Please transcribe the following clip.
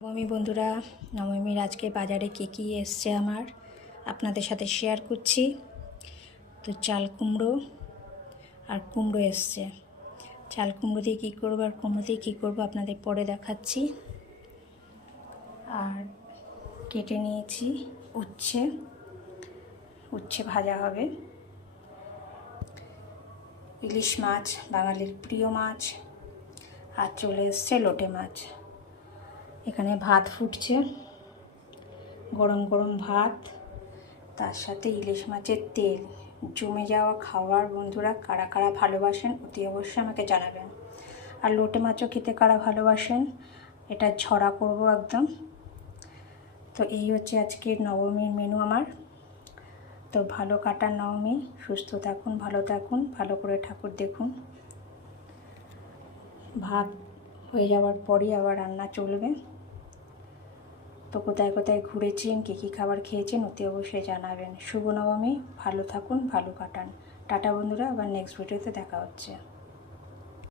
নবমী বন্ধুরা, নবমীর আজকে বাজারে কী এসছে আমার আপনাদের সাথে শেয়ার করছি। তো চাল কুমড়ো আর কুমড়ো এসছে। চাল কুমড়ো দিয়ে কী করবো আর কুমড়ো দিয়ে কী করবো আপনাদের পরে দেখাচ্ছি। আর কেটে নিয়েছি উচ্ছে ভাজা হবে, ইলিশ মাছ বাঙালির প্রিয় মাছ, আর চলে এসছে লোটে মাছ। এখানে ভাত ফুটছে, গরম গরম ভাত, তার সাথে ইলিশ মাছের তেল, জমে যাওয়া খাবার। বন্ধুরা, কারা কারা ভালোবাসেন অতি অবশ্যই আমাকে জানাবেন। আর লোটে মাছও খেতে কারা ভালোবাসেন, এটা ছড়া করব একদম। তো এই হচ্ছে আজকের নবমীর মেনু আমার। তো ভালো কাটার নবমী, সুস্থ থাকুন, ভালো থাকুন, ভালো করে ঠাকুর দেখুন। ভাত হয়ে যাওয়ার পরই আবার রান্না চলবে। তো কোথায় কোথায় ঘুরেছেন, কী খাবার খেয়েছেন অতি অবশ্যই জানাবেন। শুভ নবমী, ভালো থাকুন, ভালো কাটান। টাটা বন্ধুরা, আবার নেক্সট ভিডিওতে দেখা হচ্ছে।